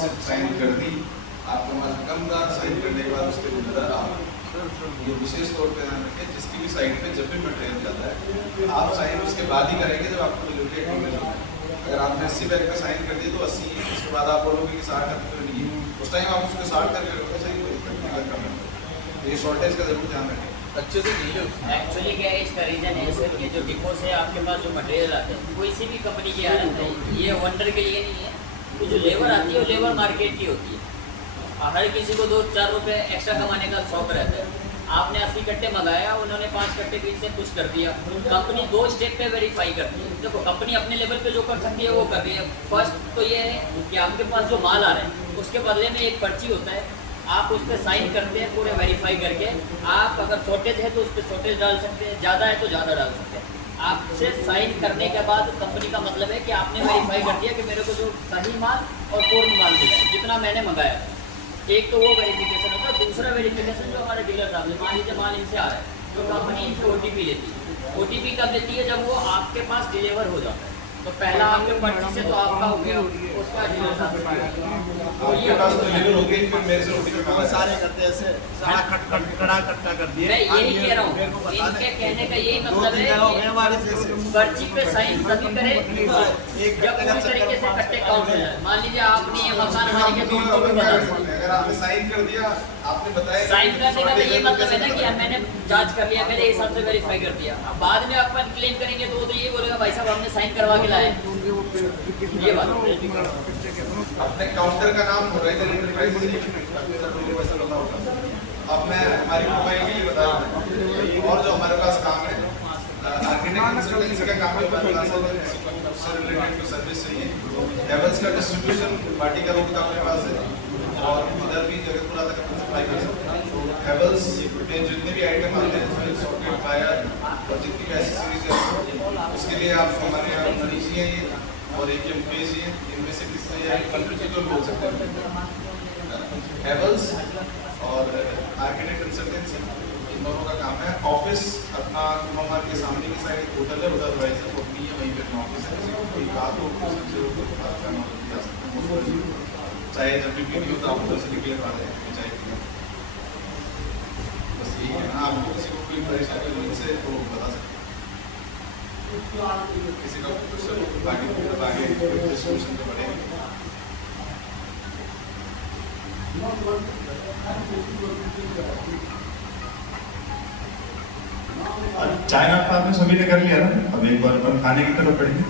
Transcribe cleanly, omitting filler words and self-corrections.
सिर्फ साइन कर दी, आपको माल कम दाम साइन करने के बाद उसके नजर आ ये विशेष तौर पे ध्यान रखें, जिसकी भी साइट पे जब भी मटेरियल जाता है आप साइन उसके बाद ही करेंगे जब आपको डिलीवरी एक्नॉलेज होगा। अगर आपने 80 बैग का साइन कर दिया तो 80, उसके बाद आप बोलोगे कि 60 का नहीं है, उस टाइम आप उसको 60 करके रखोगे, सही कोई ये शॉर्टेज का जरूर ध्यान रखें अच्छे से। एक्चुअली क्या है, इसका रीज़न है सर, ये जो डिपो से आपके पास जो मटेरियल आते हैं कोई सी भी कंपनी की आ रहा है, ये वंडर के लिए नहीं है। तो जो लेबर आती है वो लेबर मार्केट की होती है। हर किसी को 2-4 रुपये एक्स्ट्रा कमाने का शौक रहता है। आपने 80 कट्टे मंगाया, उन्होंने 5 कट्टे बीच से कुछ कर दिया। कंपनी 2 स्टेप पे वेरीफाई करती है। देखो कंपनी अपने लेवल पे जो कर सकती है वो कर रही है। फर्स्ट तो ये है कि आपके पास जो माल आ रहा है उसके बदले में एक पर्ची होता है, आप उस पर साइन करते हैं पूरे वेरीफाई करके। आप अगर शॉर्टेज है तो उस पर शॉर्टेज डाल सकते हैं, ज़्यादा है तो ज़्यादा डाल सकते हैं। आपसे साइन करने के बाद कंपनी का मतलब है कि आपने वेरीफाई कर दिया कि मेरे को जो सही माल और पूर्ण माल मिला है जितना मैंने मंगाया था। एक तो वो वेरिफिकेशन होता है। दूसरा वेरिफिकेशन जो हमारे डीलर साहब ने, मान लीजिए माल इनसे आ रहा है तो कंपनी इनसे OTP लेती है। OTP कब लेती है? जब वो आपके पास डिलीवर हो जाता है। तो पहला आपके पर्ची से तो आपका हो गया, उसका डीलर साहब से आपके पास तो डिलीवर हो गई, फिर मेरे से OTP मांगा सारे करते हैं ऐसे सारा कट्टा कर दिए। मैं यही कह रहा हूँ, इनके कहने का यही मतलब है पर्ची पे साइन तभी करे जब पूरी तरीके से कट्टे काउंट हो जाए। मान लीजिए आपने ये मकान मालिक के दूर को बता दिया, अगर आपने साइन कर दिया, आपने बताया साइन करने का तो ये मतलब है ना कि मैंने जांच कर लिया, मेरे हिसाब से वेरीफाई कर दिया। अब बाद में अपन क्लेम करेंगे तो वो तो ये बोलेगा भाई साहब हमने साइन करवा के लाए। ये बात अपने काउंटर का नाम हो रहा है। अब मैं हमारी मोबाइल के लिए बता रहा हूँ, और जो हमारे पास काम है आर्किटेक्ट कंसल्टेंसी का काम है, उससे रिलेटेड सर्विस चाहिए। हेवल्स का डिस्ट्रीब्यूशन पार्टी का रूप अपने पास है और इधर भी जगतपुरा तक सप्लाई कर सकते हैं। हेवल्स में जितने भी आइटम आते हैं, सॉकेट, वायर और जितनी भी एक्सेसरीज है, उसके लिए आप हमारे यहाँ मनीष जी हैं और एक मुकेश जी हैं, इनमें से किसी से कंप्यूटर को बोल सकते हैं। हेवल्स और आर्किटेक्ट कंसल्टेंसी इन दोनों का काम है। ऑफिस अपना कुमार के सामने की साइड होटल है, होटल वाइज वो अपनी है, वहीं पे अपना ऑफिस है। किसी को कोई बात हो बात करना जा सकते हैं, चाहे जब भी मीटिंग होता है उधर से निकले वाले हैं, चाहे बस यही है। आपको किसी को कोई परेशानी हो इनसे तो बता सकते हैं, किसी का कुछ आगे डिस्कशन तो बढ़ेगा। चाय नाश्ता आपने सभी ने कर लिया ना, अब एक बार अपन खाने की तरफ बढ़ेंगे।